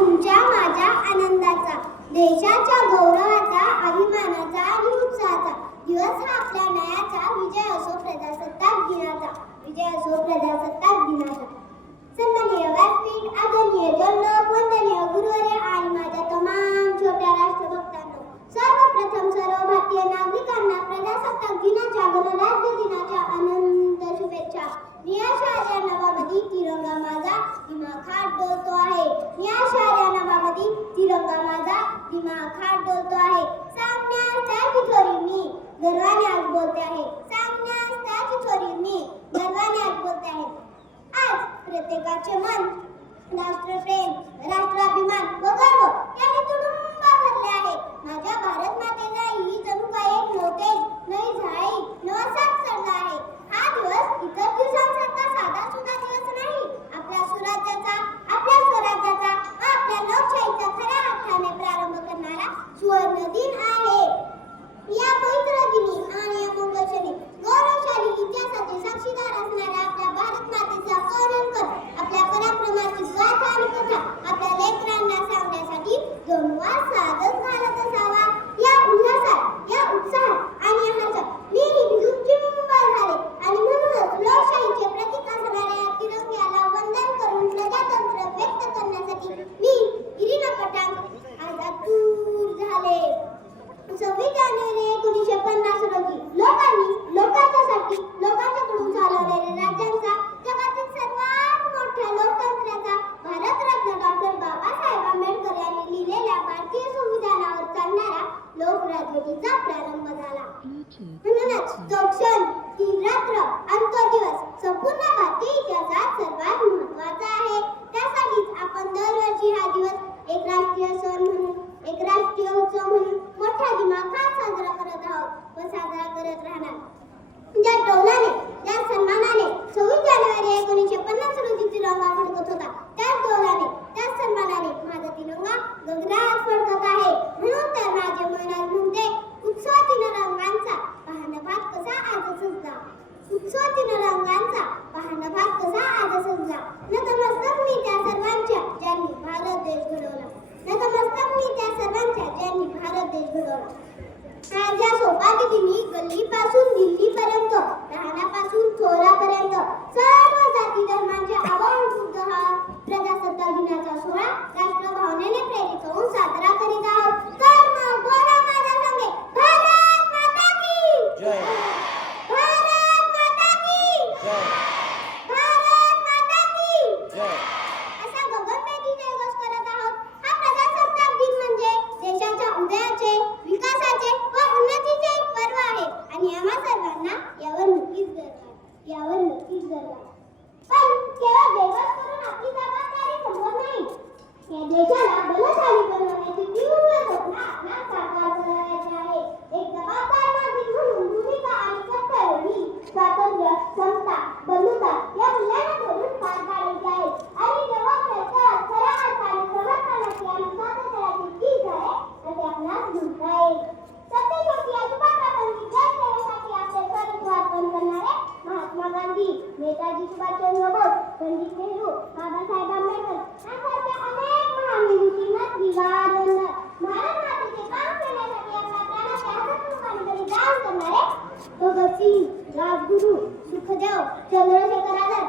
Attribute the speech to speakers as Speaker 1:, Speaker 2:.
Speaker 1: तुमच्या माझ्या आनंदाचा देशाच्या गौरवाचा अभिमानाचा आणि उत्साहाचा. दिवस हा आपल्या न्यायाचा विजय असो प्रजासत्ताक दिनाचा. विजय असो प्रजासत्ताक दिनाचा. सन्माननीय व्यासपीठ आदरणीय जन वंदनीय गुरुवरे आणि माझ्या तमाम छोट्या राष्ट्रभक्तांना सर्वप्रथम सर्व भारतीय नागरिकांना प्रजासत्ताक दिनाच्या गणराज्य दिनाच्या आनंद शुभेच्छा. नियाशार्या नवामध्ये तिरंगा माझा खाट डोलतो आहे. मी नवामध्ये माझा खाट डोलतो आहे. सांगण्यास त्याची छोरी मी गर्वाने आज बोलते आहे. सांगण्यास त्याची छोरी मी गर्वाने आज बोलते आहे. आज प्रत्येकाचे मन राष्ट्रप्रेम राष्ट्राभिमान व गर्व याने तुडुंब भरले आहे. माझ्या भारत मातेला Awesome. लोकराजवटीचा प्रारंभ झाला. म्हणूनच तो क्षण ती रात्र आणि तो दिवस संपूर्ण भारतीय इतिहासात सर्वात महत्त्वाचा आहे. त्यासाठीच आपण दरवर्षी हा दिवस एक राष्ट्रीय सण म्हणून एक राष्ट्रीय उत्सव म्हणून मोठ्या दिमाखात साजरा करत आहोत व साजरा करत राहणार. ज्या डौलाने ज्या सन्मानाने सव्वीस जानेवारी एकोणीसशे पन्नास रोजी तिरंगा फडकत होता त्याच डौलाने त्याच सन्मानाने माझा तिरंगा गगनात फडकत आहे म्हणून तर माझे महाराज म्हणते उत्सवातील रंगांचा पाहणं भात कसा आज सजला उत्सवातील रंगांचा पाहणं भाग कसा आज सजला नतमस्तक मी त्या सर्वांच्या ज्यांनी भारत देश घडवला. नतमस्तक मी त्या सर्वांच्या ज्यांनी भारत देश घडवला. माझ्या सौभाग्य दिनी गल्लीपासून दिल्लीपर्यंत लहानापासून थोरापर्यंत सर्व जाती धर्मांचे आवड हा प्रजासत्ताक दिनाचा सोहळा राष्ट्रभावनेने प्रेरित होऊन साजरा करीत आहोत तर मग बोला माझ्या संगे भारत माता की जय भारत माता की जय भारत माता की जय असा गगनभेदी जयघोष करत आहोत हा प्रजासत्ताक दिन म्हणजे देशाच्या उदयाचे विकासाचे व उन्नतीचे एक पर्व आहे आणि आम्हा सर्वांना यावर नक्कीच गर्व आहे यावर नक्कीच गर्व पण केवळ जयघोष करून आपली जबाबदारी संभव नाही. या देशाला गांधी नेताजी सुभाषचंद्र बोस पंडित नेहरू बाबासाहेब आंबेडकर. यासारख्या अनेक महामेनुकींवर विवाद भारत मातेचे काम करण्यासाठी आपल्या प्राणाच्या हजारो रुपयांकडे दान करणारे. भगतसिंग राजगुरू सुखदेव चंद्रशेखर आझाद